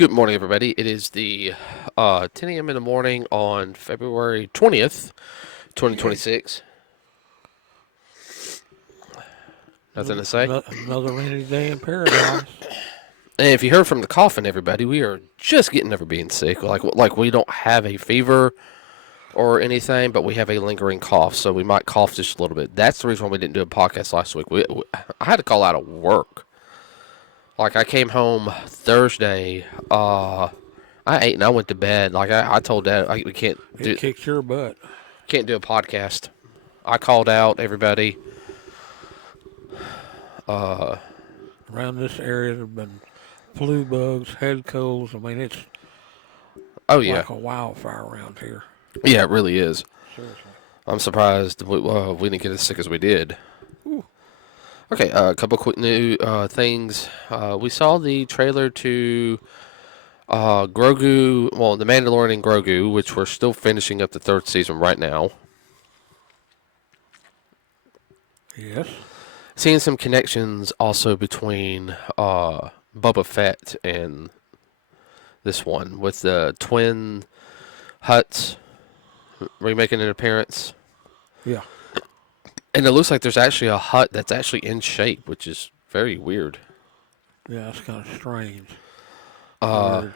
Good morning, everybody. It is the 10 a.m. in the morning on February 20th, 2026. Nothing to say. Another rainy day in paradise. And if you heard from the coughing, everybody, we are just getting over being sick. Like we don't have a fever or anything, but we have a lingering cough, so we might cough just a little bit. That's the reason why we didn't do a podcast last week. I had to call out of work. Like I came home Thursday. I ate and I went to bed. Like I told Dad, we It kicked your butt. can't do a podcast. I called out everybody. Around this area, there have been flu bugs, head colds. I mean, it's Oh yeah, like a wildfire around here. yeah, it really is. Seriously. I'm surprised we didn't get as sick as we did. Ooh. Okay, a couple quick new things. We saw the trailer to Grogu, well, The Mandalorian and Grogu, which we're still finishing up the third season right now. Yes. Seeing some connections also between Boba Fett and this one, with the twin Hutts remaking an appearance. Yeah. And it looks like there's actually a hut that's actually in shape, which is very weird. Yeah, it's kind of strange. Uh, Weird.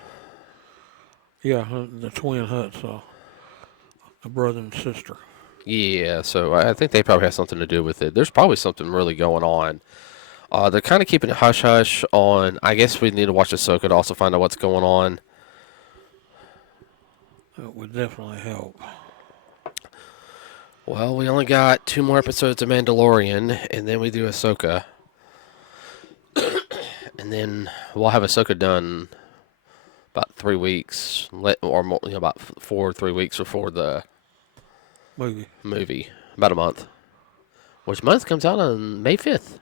Yeah, the twin huts, a brother and sister. yeah, so I think they probably have something to do with it. There's probably something really going on. They're kind of keeping it hush-hush on, I guess we need to watch Ahsoka to also find out what's going on. It would definitely help. Well, we only got 2 more episodes of Mandalorian, and then we do Ahsoka. And then we'll have Ahsoka done about 3 weeks, or more, about 4 or 3 weeks before the movie. About a month. Which month comes out on May 5th.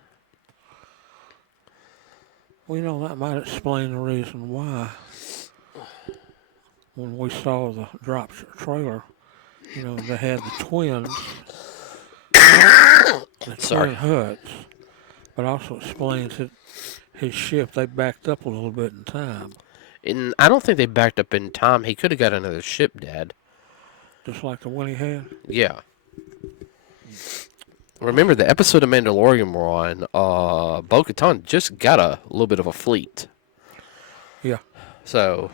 Well, that might explain the reason why when we saw the drop trailer, they had the twins, the twin huts, but also explains that his ship, they backed up a little bit in time. And I don't think they backed up in time. He could have got another ship, Dad. Just like the one he had? Yeah. Remember the episode of Mandalorian we're on, Bo-Katan just got a little bit of a fleet. Yeah. So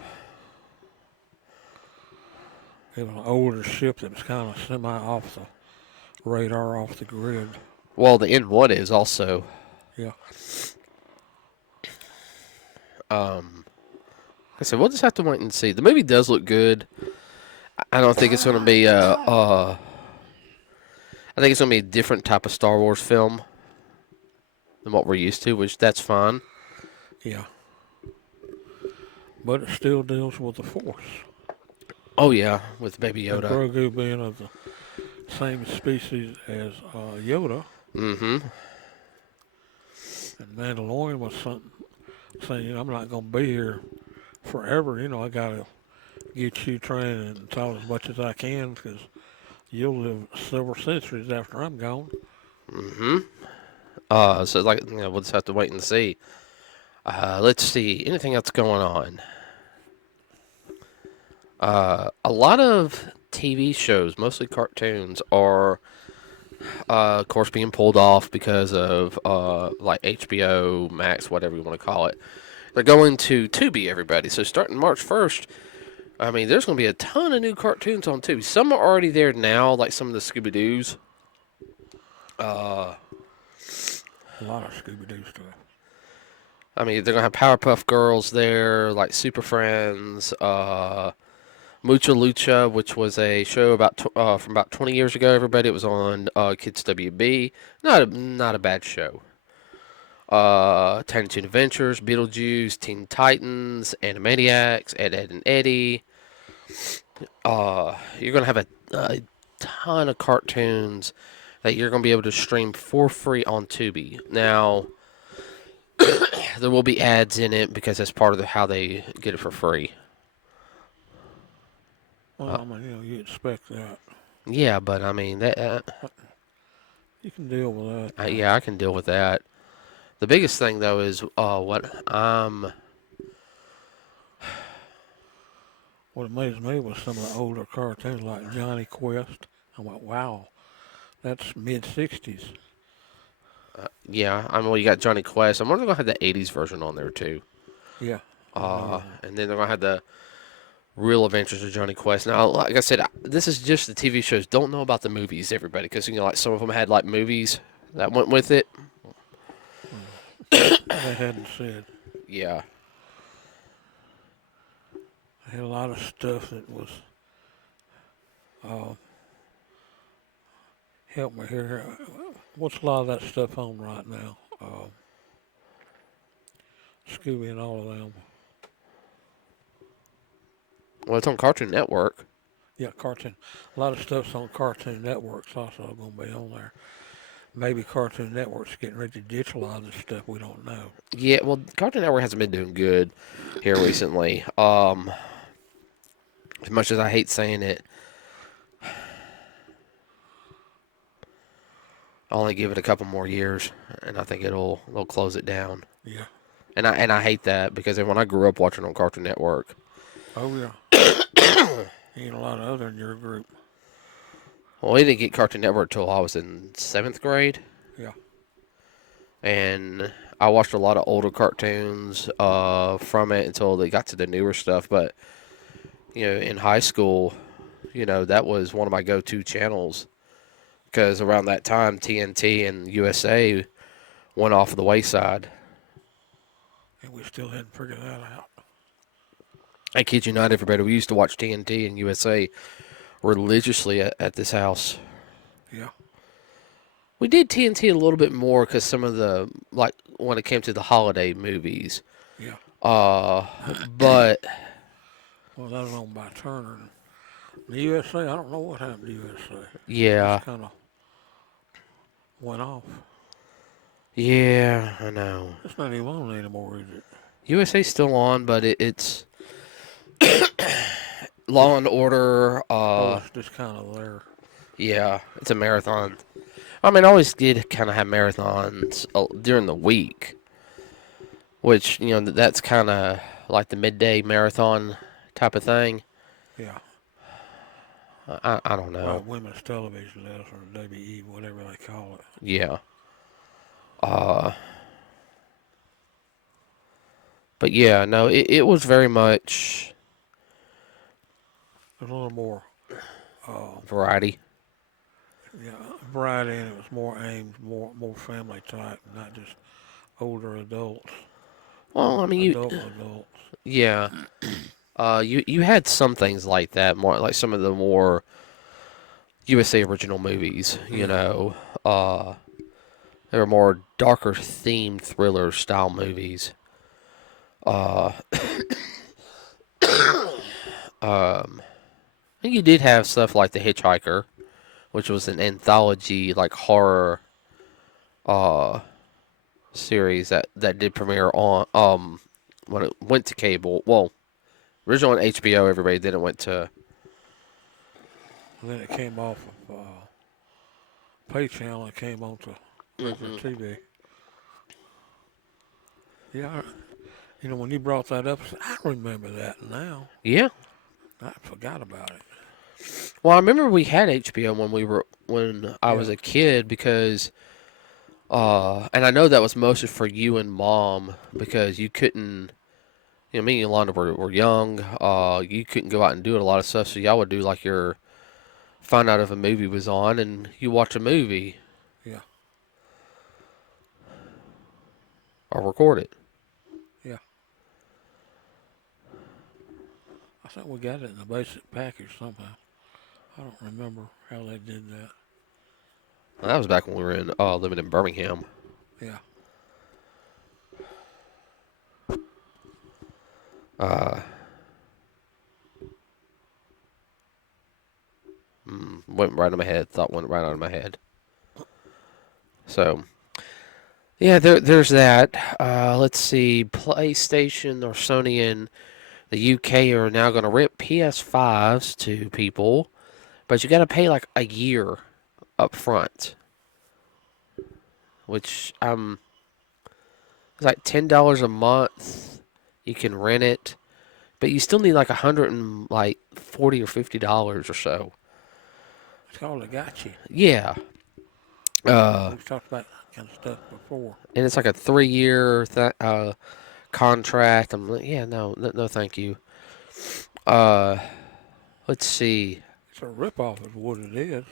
it was an older ship that was kind of semi off the radar, off the grid. Well, the N1 is also. Yeah. I said we'll just have to wait and see. The movie does look good. I don't think it's going to be I think it's going to be a different type of Star Wars film than what we're used to, which that's fine. Yeah. But it still deals with the Force. Oh, yeah, with Baby Yoda. And Grogu being of the same species as Yoda. Mm-hmm. And Mandalorian was saying, I'm not going to be here forever. I got to get you trained and taught as much as I can because you'll live several centuries after I'm gone. Mm-hmm. So we'll just have to wait and see. Let's see. Anything else going on? A lot of TV shows, mostly cartoons, are, of course, being pulled off because of like HBO Max, whatever you want to call it. They're going to Tubi, everybody. So starting March 1st, I mean, there's going to be a ton of new cartoons on Tubi. Some are already there now, like some of the Scooby-Doos. A lot of Scooby-Doo stuff. I mean, they're going to have Powerpuff Girls there, like Super Friends, Mucha Lucha, which was a show from about 20 years ago, everybody. It was on Kids WB. Not a bad show. Tiny Toon Adventures, Beetlejuice, Teen Titans, Animaniacs, Ed, Edd and Eddy. You're going to have a ton of cartoons that you're going to be able to stream for free on Tubi. Now, there will be ads in it because that's part of how they get it for free. Well, you expect that. Yeah, but I mean that. You can deal with that. Yeah, I can deal with that. The biggest thing though is what I'm what amazed me was some of the older cartoons like Johnny Quest. I went, wow, that's mid '60s. Yeah, I mean, well, you got Johnny Quest. I'm wondering if they're going to have the 80s version on there, too. Yeah, the newer one. And then they're going to have the Real Adventures of Johnny Quest. Now, like I said, this is just the TV shows. Don't know about the movies, everybody, because, like, some of them had, like, movies that went with it. They hadn't said. Yeah. They had a lot of stuff that was uh, help me here. What's a lot of that stuff on right now? Scooby and all of them. Well, it's on Cartoon Network. Yeah, cartoon. A lot of stuff's on Cartoon Network's also going to be on there. Maybe Cartoon Network's getting ready to ditch a lot of this stuff. We don't know. Yeah, well, Cartoon Network hasn't been doing good here recently. As much as I hate saying it, I'll only give it a couple more years, and I think they'll close it down. Yeah. And I hate that because when I grew up watching on Cartoon Network, Oh yeah. Ain't a lot of other in your group. well, we didn't get Cartoon Network until I was in 7th grade. Yeah. And I watched a lot of older cartoons from it until they got to the newer stuff. But, in high school, that was one of my go-to channels. Because around that time, TNT and USA went off the wayside. And we still hadn't figured that out. I kid you not, everybody. We used to watch TNT and USA religiously at this house. Yeah. We did TNT a little bit more because some of the, like, when it came to the holiday movies. Yeah. But... Well, that was on by Turner. The USA, I don't know what happened to USA. Yeah. Just kind of went off. Yeah, I know. It's not even on anymore, is it? USA's still on, but it's Law and Order. It's just kind of there. Yeah, it's a marathon. I mean, I always did kind of have marathons during the week, which, that's kind of like the midday marathon type of thing. Yeah. I don't know. Like women's television is, or WE, whatever they call it. Yeah. But yeah, no, it was very much There's a little more variety. yeah, variety, and it was more aimed, more family type, not just older adults. Well, I mean, Adults. yeah. You had some things like that, more like some of the more USA original movies, they were more darker themed thriller style movies. And you did have stuff like The Hitchhiker, which was an anthology like horror series that did premiere on when it went to cable. Well, originally on HBO, everybody. Then it went to. And then it came off of pay channel and came onto regular TV. Yeah, when you brought that up, I remember that now. Yeah. I forgot about it. Well, I remember we had HBO when I was a kid because, and I know that was mostly for you and Mom because you couldn't, me and Yolanda were young. You couldn't go out and do a lot of stuff, so y'all would do like find out if a movie was on and you watch a movie. Yeah. Or record it. Yeah. I think we got it in the basic package somehow. I don't remember how they did that. Well, that was back when we were living in Birmingham. Yeah. Went right on my head. Thought went right out of my head. So, yeah, there's that. Let's see. PlayStation or Sony in the UK are now going to rip PS5s to people, but you got to pay like a year up front, which it's like $10 a month. You can rent it. But you still need like $140 or $50 or so. That's all they got you. Yeah. We've talked about that kind of stuff before. And it's like a 3-year contract. I'm like, yeah, no, thank you. Uh, let's see. It's a ripoff, is what it is.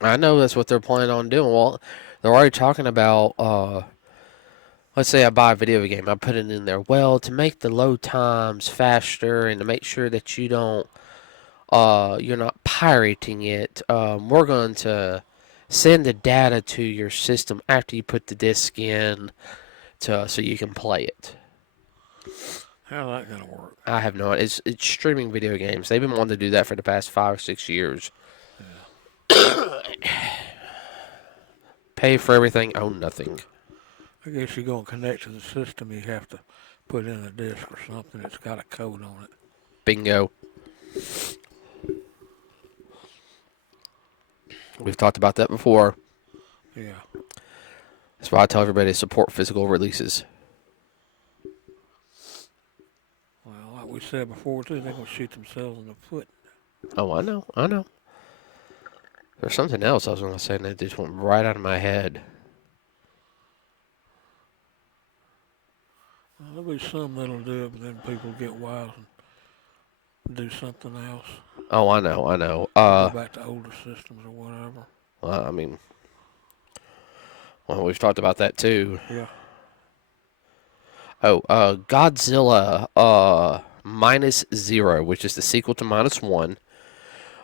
I know that's what they're planning on doing. Well, they're already talking about. Let's say I buy a video game, I put it in there. Well, to make the load times faster and to make sure that you're not pirating it, we're going to send the data to your system after you put the disc in, so you can play it. How's that gonna work? I have no idea. It's streaming video games. They've been wanting to do that for the past 5 or 6 years. Yeah. Pay for everything, own nothing. I guess you're gonna connect to the system. You have to put in a disk or something that's got a code on it. Bingo. We've talked about that before. Yeah. That's why I tell everybody to support physical releases. Well, like we said before too, they're gonna shoot themselves in the foot. Oh, I know. There's something else I was going to say, and it just went right out of my head. Well, there'll be some that'll do it, but then people get wise and do something else. Oh, I know. Go back to older systems or whatever. Well, I mean, we've talked about that too. Yeah. Oh, Godzilla, -0, which is the sequel to -1,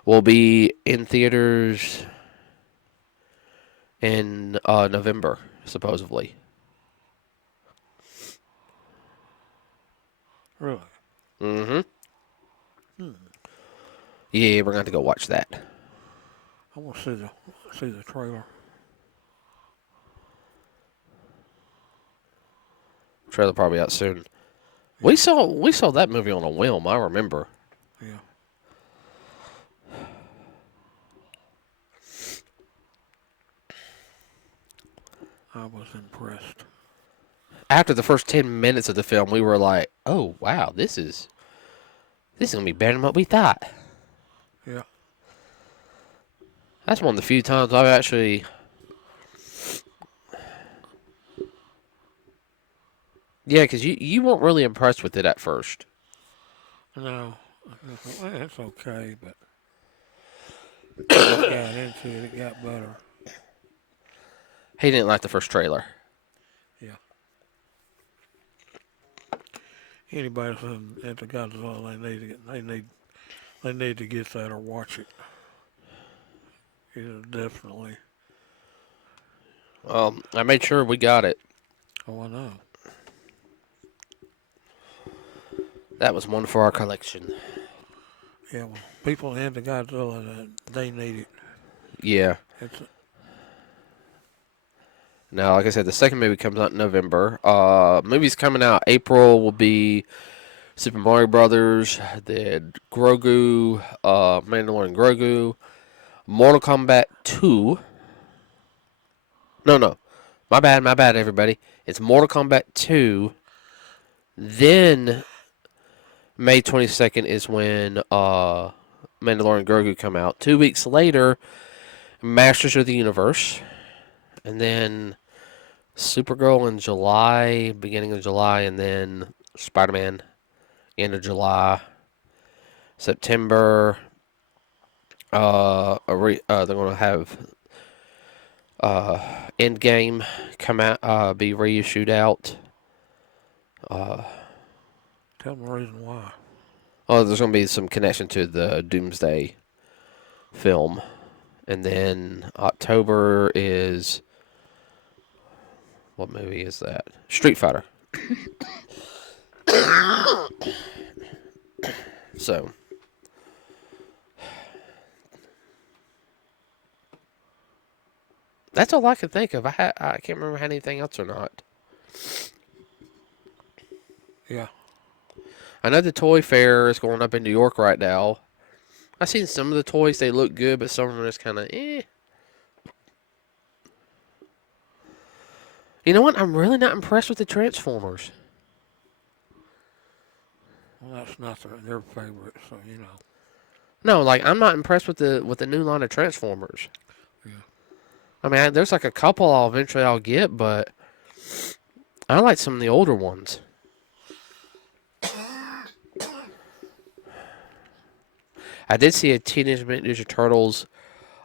will be in theaters in November, supposedly. Really? Mm-hmm. Hmm. Yeah, we're going to go watch that. I want to see the trailer. Trailer probably out soon. We saw that movie on a whim, I remember. Yeah. I was impressed. After the first 10 minutes of the film, we were like, "Oh wow, this is gonna be better than what we thought." Yeah. That's one of the few times I've actually. Yeah, because you weren't really impressed with it at first. No. I thought, well, that's okay, but I got into it. It got better. He didn't like the first trailer. Yeah. Anybody that's into Godzilla, they need to get that or watch it. Definitely. I made sure we got it. Oh, I know. That was one for our collection. Yeah, well, people into Godzilla, they need it. Yeah. It's Now, like I said, the second movie comes out in November. Movies coming out April will be Super Mario Brothers, then Grogu, Mandalorian Grogu, Mortal Kombat 2. No. My bad, everybody. It's Mortal Kombat 2. Then May 22nd is when Mandalorian Grogu come out. 2 weeks later, Masters of the Universe. And then Supergirl in July, beginning of July, and then Spider-Man end of July. September, they're going to have Endgame come out, be reissued out. tell them the reason why. Oh, there's going to be some connection to the Doomsday film. And then October is... What movie is that? Street Fighter. So... That's all I can think of. I can't remember if I had anything else or not. Yeah. I know the toy fair is going up in New York right now. I've seen some of the toys. They look good, but some of them are just kind of eh. You know what? I'm really not impressed with the Transformers. that's not their favorite, so you know. No, like I'm not impressed with the new line of Transformers. Yeah. I mean, there's like a couple I'll get, but I like some of the older ones. I did see a Teenage Mutant Ninja Turtles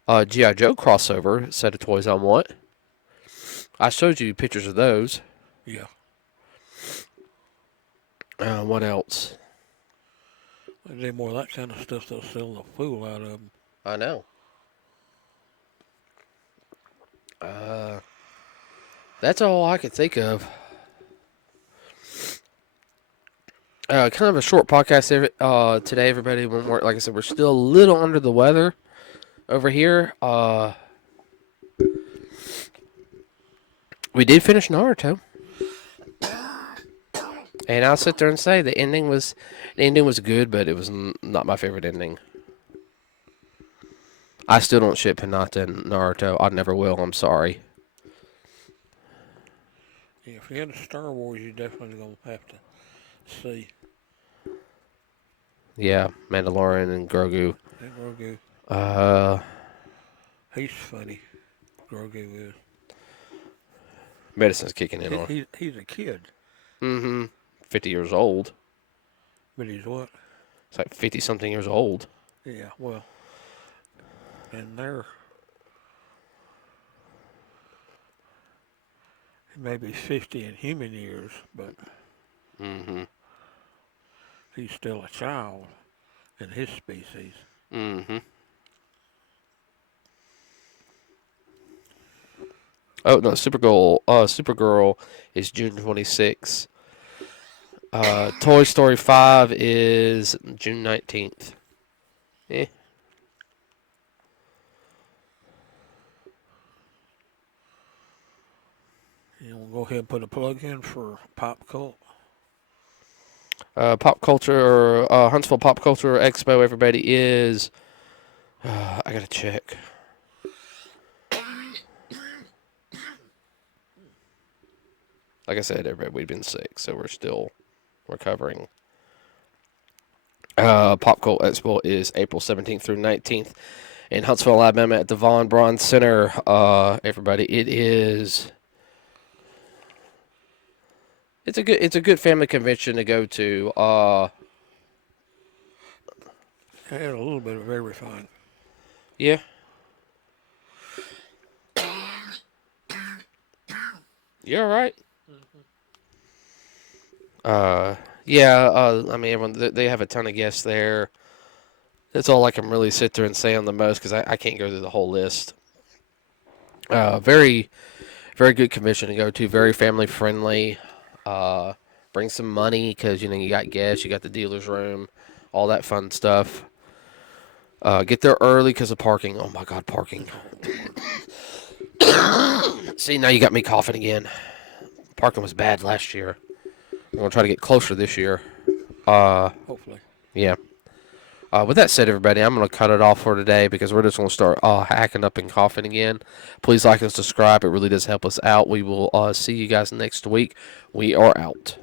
G.I. Joe crossover set of toys I want. I showed you pictures of those. Yeah. What else? If they more of that kind of stuff, they'll sell the fool out of them. I know. That's all I could think of. Kind of a short podcast today, everybody. Like I said, we're still a little under the weather over here. We did finish Naruto, and I'll sit there and say the ending was good, but it was not my favorite ending. I still don't ship Hinata and Naruto. I never will. I'm sorry. Yeah, if you're into Star Wars, you're definitely gonna have to see. Yeah, Mandalorian and Grogu. And Uh, he's funny. Grogu is. medicine's kicking in on. He's a kid. 50 years old. But he's what? It's like 50-something years old. Yeah, well. And they're maybe 50 in human years, but he's still a child in his species. Oh no, Supergirl is June 26th. Toy Story 5 is June 19th. Eh. You want to go ahead and put a plug in for Pop Cult? Pop Culture, Huntsville Pop Culture Expo, everybody is. I gotta check. Like I said, everybody, we've been sick, so we're still recovering. Pop Cult Expo is April 17th through 19th in Huntsville, Alabama at the Von Braun Center. Everybody, it is. It's a good family convention to go to. I had a little bit of everything. Yeah. You all right? Yeah. I mean, everyone they have a ton of guests there. That's all I can really sit there and say on the most because I can't go through the whole list. Very, very good convention to go to. Very family friendly. Bring some money because you got guests, you got the dealer's room, all that fun stuff. Get there early because of parking. Oh my God, parking! See, now you got me coughing again. Parking was bad last year. I'm gonna try to get closer this year. Hopefully. Yeah. With that said, everybody, I'm going to cut it off for today because we're just going to start hacking up and coughing again. Please like and subscribe. It really does help us out. We will see you guys next week. We are out.